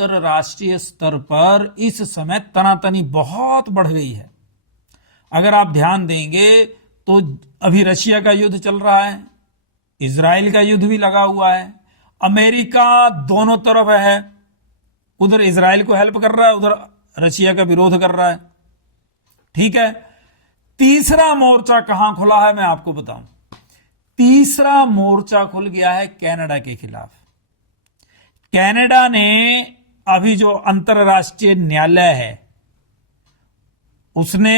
अंतरराष्ट्रीय स्तर पर इस समय तनातनी बहुत बढ़ गई है। अगर आप ध्यान देंगे तो अभी रशिया का युद्ध चल रहा है, इजराइल का युद्ध भी लगा हुआ है, अमेरिका दोनों तरफ है, उधर इजराइल को हेल्प कर रहा है, उधर रशिया का विरोध कर रहा है। ठीक है, तीसरा मोर्चा कहां खुला है मैं आपको बताऊं। तीसरा मोर्चा खुल गया है कनाडा के खिलाफ। कनाडा ने अभी जो अंतरराष्ट्रीय न्यायालय है उसने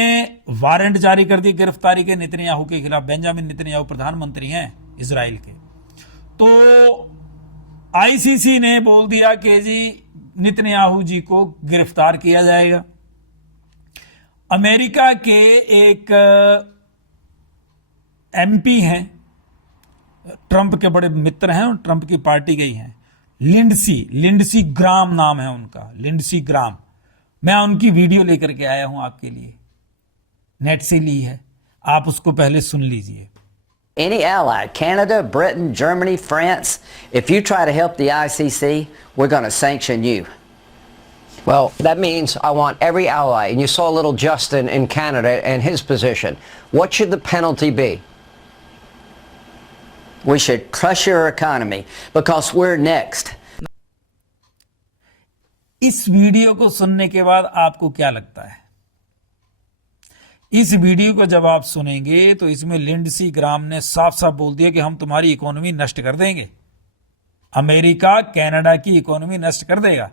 वारंट जारी कर दी गिरफ्तारी के नेतन्याहू के खिलाफ। बेंजामिन नेतन्याहू प्रधानमंत्री हैं इजराइल के। तो आईसीसी ने बोल दिया कि जी नेतन्याहू जी को गिरफ्तार किया जाएगा। अमेरिका के एक एमपी हैं, ट्रंप के बड़े मित्र हैं और ट्रंप की पार्टी गई हैं, लिंडसी ग्राम नाम है उनका, लिंडसी ग्राम। मैं उनकी वीडियो लेकर के आया हूं आपके लिए, नेट से ली है, आप उसको पहले सुन लीजिए। Any ally, Canada, Britain, Germany, France, if you try to help the ICC, we're going to sanction you. Well, that means I want every ally, and you saw little Justin in Canada and his position. What should the penalty be? We should crush your economy because we're next. इस video को सुनने के बाद आपको क्या लगता है? इस वीडियो को जब आप सुनेंगे तो इसमें लिंडसी ग्राम ने साफ साफ बोल दिया कि हम तुम्हारी इकोनॉमी नष्ट कर देंगे। अमेरिका कनाडा की इकोनॉमी नष्ट कर देगा।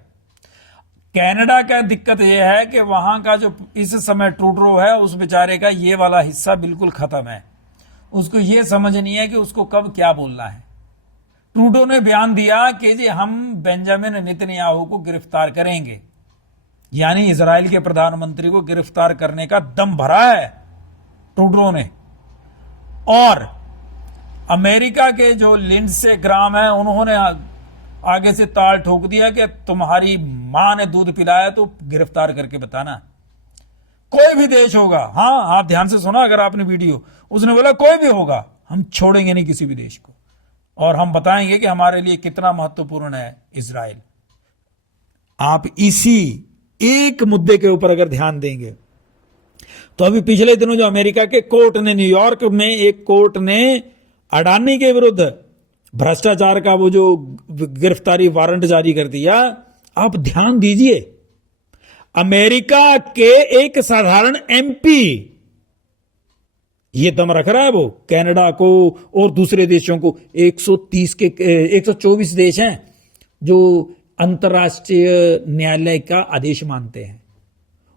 कनाडा का दिक्कत यह है कि वहां का जो इस समय ट्रूडो है उस बेचारे का ये वाला हिस्सा बिल्कुल खत्म है। उसको ये समझ नहीं है कि उसको कब क्या बोलना है। ट्रूडो ने बयान दिया कि जी हम बेंजामिन नेतन्याहू को गिरफ्तार करेंगे, यानी इजराइल के प्रधानमंत्री को गिरफ्तार करने का दम भरा है ट्रूडो ने। और अमेरिका के जो लिंडसे ग्राम है उन्होंने आगे से ताल ठोक दिया कि तुम्हारी मां ने दूध पिलाया तो गिरफ्तार करके बताना। कोई भी देश होगा, हाँ आप ध्यान से सुना अगर आपने वीडियो, उसने बोला कोई भी होगा हम छोड़ेंगे नहीं किसी भी देश को, और हम बताएंगे कि हमारे लिए कितना महत्वपूर्ण है इजराइल। आप इसी एक मुद्दे के ऊपर अगर ध्यान देंगे तो अभी पिछले दिनों जो अमेरिका के कोर्ट ने, न्यूयॉर्क में एक कोर्ट ने अडानी के विरुद्ध भ्रष्टाचार का वो जो गिरफ्तारी वारंट जारी कर दिया। आप ध्यान दीजिए, अमेरिका के एक साधारण एमपी ये दम रख रहा है वो कनाडा को और दूसरे देशों को। 124 देश हैं जो अंतर्राष्ट्रीय न्यायालय का आदेश मानते हैं,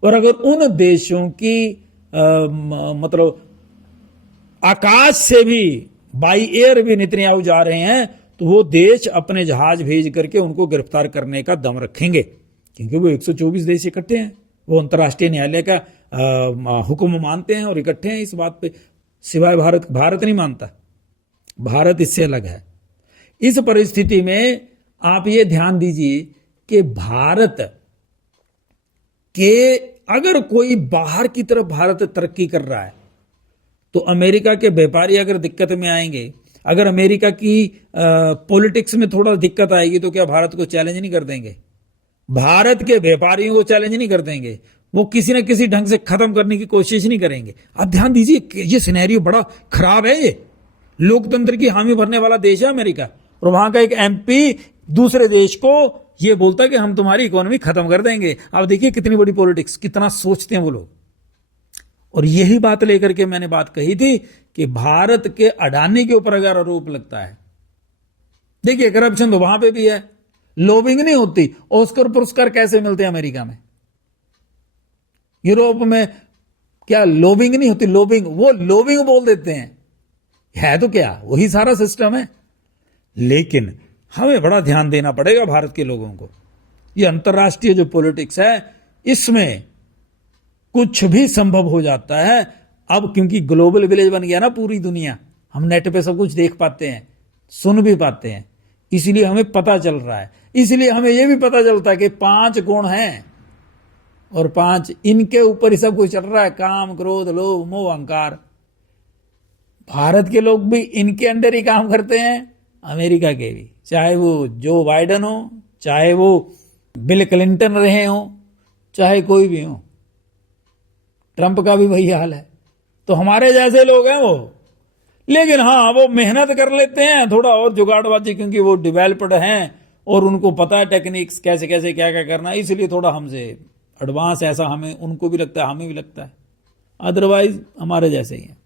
और अगर उन देशों की मतलब आकाश से भी बाई एयर भी नेतन्याहू जा रहे हैं तो वो देश अपने जहाज भेज करके उनको गिरफ्तार करने का दम रखेंगे, क्योंकि वो 124 देश इकट्ठे हैं, वो अंतर्राष्ट्रीय न्यायालय का हुक्म मानते हैं और इकट्ठे हैं इस बात पे। सिवाय भारत नहीं मानता, भारत इससे अलग है। इस परिस्थिति में आप ये ध्यान दीजिए कि भारत के अगर कोई बाहर की तरफ भारत तरक्की कर रहा है तो अमेरिका के व्यापारी अगर दिक्कत में आएंगे, अगर अमेरिका की पॉलिटिक्स में थोड़ा दिक्कत आएगी तो क्या भारत को चैलेंज नहीं कर देंगे? भारत के व्यापारियों को चैलेंज नहीं कर देंगे? वो किसी न किसी ढंग से खत्म करने की कोशिश नहीं करेंगे? आप ध्यान दीजिए, ये सिनेरियो बड़ा खराब है। ये लोकतंत्र की हामी भरने वाला देश है अमेरिका, और वहां का एक एमपी दूसरे देश को ये बोलता है कि हम तुम्हारी इकोनॉमी खत्म कर देंगे। आप देखिए कितनी बड़ी पॉलिटिक्स, कितना सोचते हैं वो लोग। और यही बात लेकर के मैंने बात कही थी कि भारत के अडानी के ऊपर अगर आरोप लगता है, देखिए करप्शन तो वहां पे भी है, लॉबिंग नहीं होती। ऑस्कर पुरस्कार कैसे मिलते हैं अमेरिका में? यूरोप में क्या लॉबिंग नहीं होती? लॉबिंग, वो लॉबिंग बोल देते हैं, है तो क्या वही सारा सिस्टम है। लेकिन हमें बड़ा ध्यान देना पड़ेगा भारत के लोगों को। ये अंतर्राष्ट्रीय जो पॉलिटिक्स है इसमें कुछ भी संभव हो जाता है अब, क्योंकि ग्लोबल विलेज बन गया ना पूरी दुनिया। हम नेट पे सब कुछ देख पाते हैं, सुन भी पाते हैं, इसलिए हमें पता चल रहा है। इसलिए हमें यह भी पता चलता है कि 5 गुण हैं और 5 इनके ऊपर ही सब कुछ चल रहा है, काम, क्रोध, लोभ, मोह, अहंकार। भारत के लोग भी इनके अंडर ही काम करते हैं, अमेरिका के भी, चाहे वो जो बाइडन हो, चाहे वो बिल क्लिंटन रहे हों चाहे कोई भी हो, ट्रंप का भी वही हाल है। तो हमारे जैसे लोग हैं वो, लेकिन हाँ वो मेहनत कर लेते हैं थोड़ा और जुगाड़बाजी, क्योंकि वो डिवेल्प्ड हैं और उनको पता है टेक्निक्स कैसे कैसे क्या क्या करना है, इसलिए थोड़ा हमसे एडवांस ऐसा हमें उनको भी लगता है, हमें भी लगता है। अदरवाइज हमारे जैसे ही हैं।